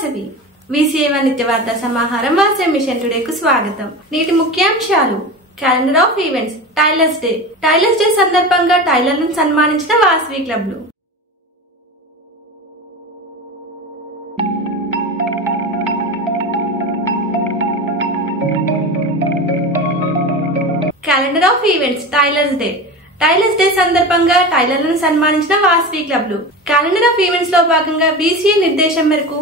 Vasavi VCA1 నిత్యవార్తా సమాహారం Vasavi machine టుడేకు స్వాగతం. నేటి ముఖ్యాంశాలు: calendar of events, tailors day సందర్భంగా టైలర్లను సన్మానించిన వాసవి క్లబ్లు. Calendar of events, tailors day సందర్భంగా టైలర్లను సన్మానించిన వాసవి క్లబ్లు. క్యాలెండర్ ఆఫ్ ఈవెంట్స్ లో భాగంగా BCA నిర్దేశం మేరకు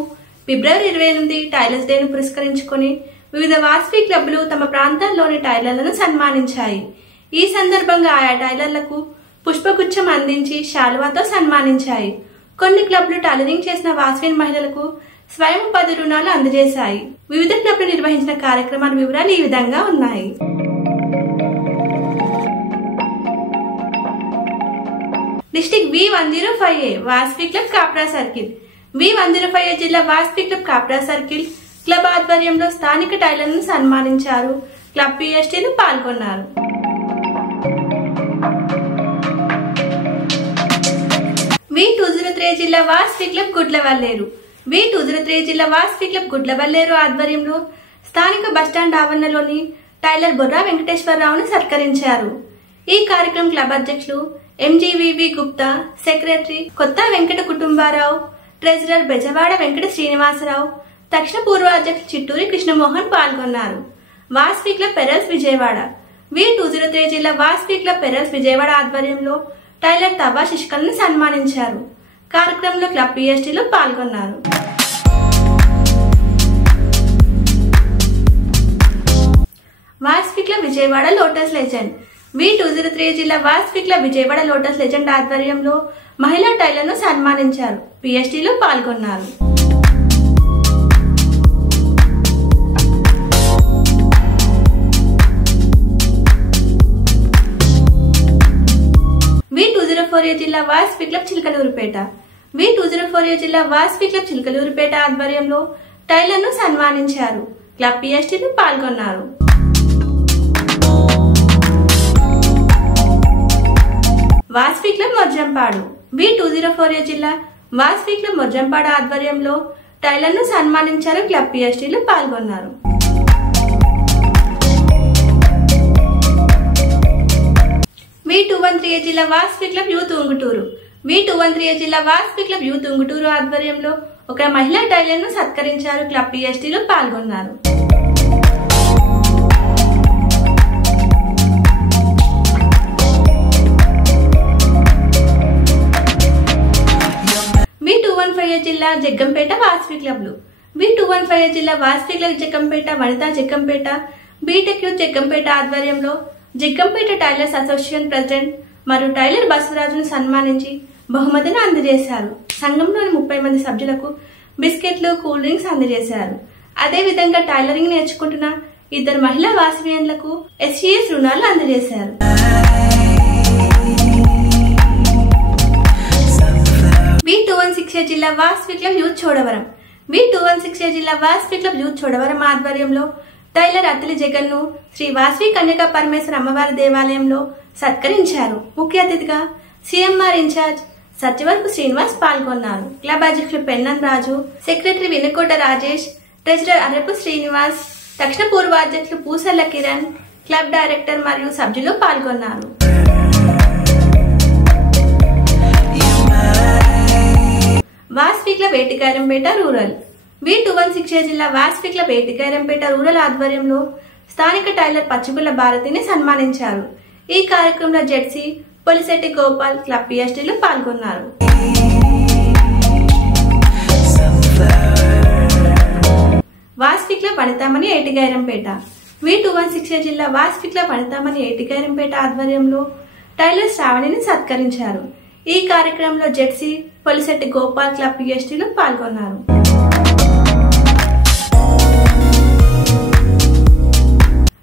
ఫిబ్రవరి 28 టైలర్స్ డేను పురస్కరించుకుని వివిధ వాసవి క్లబ్లు తమ ప్రాంతాల్లోని టైలర్లను సన్మానించాయి. ఈ సందర్భంగా ఆయా టైలర్లకు పుష్పగుచ్చం అందించి శాలువాతో సన్మానించాయి. కొన్ని క్లబ్లు టైలరింగ్ చేసిన వాసవి మహిళలకు స్వయం ఉపాధి రుణాలు అందజేశాయి. వివిధ క్లబ్లు నిర్వహించిన కార్యక్రమాల వివరాలు ఈ విధంగా ఉన్నాయి. District V105A Vasavi club Kapra circle. V105A జిల్లా Vasavi club Kapra circle club ఆధ్వర్యంలో స్థానిక టైలర్లను సన్మానించారు. క్లబ్ PSTలు పాల్గొన్నారు. V203 జిల్లా వాసవి క్లబ్ గుడ్లవల్లేరు. V203 జిల్లా వాసవి క్లబ్ గుడ్లవల్లేరు ఆధ్వర్యంలో స్థానిక బస్టాండ్ ఆవరణలోని టైలర్ బొర్రా వెంకటేశ్వరరావును సత్కరించారు. ఈ కార్యక్రమం క్లబ్ అధ్యక్షులు MGVV గుప్తా, సెక్రటరీ కొత్త వెంకట కుటుంబారావు, ట్రెజరర్ బెజవాడ వెంకట శ్రీనివాసరావు, దక్షిణ పూర్వ అధ్యక్షులు చిట్టూరి కృష్ణమోహన్ పాల్గొన్నారు. Vasavi club pearls Vijayawada. V203 జిల్లా వాసవి క్లబ్ పెరల్స్ విజయవాడ ఆధ్వర్యంలో టైలర్ తవ్వా శశికళను సన్మానించారు. కార్యక్రమంలో క్లబ్ PSTలు పాల్గొన్నారు. Vasavi club Vijayawada lotus legend. V203 జిల్లా Vasavi club Vijayawada lotus legend ఆధ్వర్యంలో మహిళా టైలర్ను సన్మానించారు. PSTలు పాల్గొన్నారు. V204A జిల్లా వాసవి క్లబ్ చిలకలూరుపేట. V204A జిల్లా వాసవి క్లబ్ చిలకలూరుపేట ఆధ్వర్యంలో టైలర్ను సన్మానించారు. క్లబ్ PSTలు పాల్గొన్నారు. వాసవి క్లబ్ మొజ్జంపాడు. V204A జిల్లా వాసవి క్లబ్ మొజ్జంపాడు ఆధ్వర్యంలో టైలర్ను సన్మానించారు. క్లబ్ PSTలు పాల్గొన్నారు. V213A జిల్లా Vasavi club youth Unguturu. V213A జిల్లా వాసవి క్లబ్ యూత్ ఉంగుటూరు ఆధ్వర్యంలో ఒక మహిళా టైలర్ను సత్కరించారు. క్లబ్ PSTలు పాల్గొన్నారు. V215A జిల్లా జగ్గంపేట వాసవి క్లబ్లు. V215A జిల్లా Vasavi club Jaggampeta, Vanitha Jaggampeta, BTech youth Jaggampeta ఆధ్వర్యంలో జగ్గంపేట టైలర్స్ అసోసియేషన్ ప్రెసిడెంట్ మరియు టైలర్ బసవరాజును సన్మానించి బహుమతిని అందజేశారు. సంఘంలోని 30 మంది సభ్యులకు బిస్కెట్లు, కూల్ డ్రింక్స్ అందజేశారు. అదేవిధంగా టైలరింగ్ నేర్చుకుంటున్న 2 మహిళా వాసవియన్లకు SCS రుణాలు అందజేశారు. V216A జిల్లా Vasavi club youth Chodavaram. V216A జిల్లా వాసవి క్లబ్ యూత్ చోడవరం ఆధ్వర్యంలో టైలర్ అత్తిలి జగన్ను శ్రీ వాసవి కన్యకా పరమేశ్వర అమ్మవారి దేవాలయంలో సత్కరించారు. ముఖ్య అతిథిగా CMR ఇన్ఛార్జ్ సత్యవరపు శ్రీనివాస్ పాల్గొన్నారు. క్లబ్ అధ్యక్షులు పెన్నన్ రాజు, సెక్రటరీ వినుకోట రాజేష్, ట్రెజరర్ అరపు శ్రీనివాస్, దక్షిణ పూర్వ అధ్యక్షులు పూసర్ల కిరణ్, క్లబ్ డైరెక్టర్ మరియు సభ్యులు పాల్గొన్నారు. Vasavi club ఏటికారంపేట rural. V216A జిల్లా వాసవి క్లబ్ ఏటికారంపేట రూరల్ ఆధ్వర్యంలో స్థానిక టైలర్ పచ్చిపుల్ల భారతిని సన్మానించారు. ఈ కార్యక్రమంలో జెడ్సీ పొలిశెట్టి గోపాల్, క్లబ్ PSTలు పాల్గొన్నారు. వాసవి క్లబ్ వనితామణి ఏటిగారంపేట. V216A జిల్లా వాసవి క్లబ్ వనితామణి ఏటిగారంపేట ఆధ్వర్యంలో టైలర్ శ్రావణిని సత్కరించారు. ఈ కార్యక్రమంలో జెడ్సీ పొలిశెట్టి గోపాల్, క్లబ్ PSTలు పాల్గొన్నారు.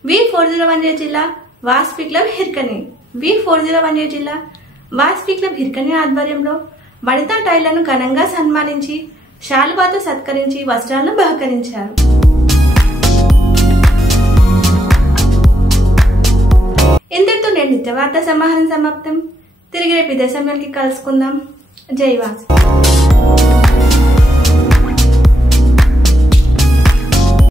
V401A జిల్లా వాసవి క్లబ్ హిర్కని. V401A జిల్లా వాసవి క్లబ్ హిర్కని ఆధ్వర్యంలో వనితా టైలర్ను ఘనంగా సన్మానించి శాలువాతో సత్కరించి వస్త్రాలను బహుకరించారు. ఇంతటితో నేటి నిత్యవార్తా సమాహారం సమాప్తం. తిరిగి రేపు ఇదే సమయానికి కలుసుకుందాం. జై వాసవి.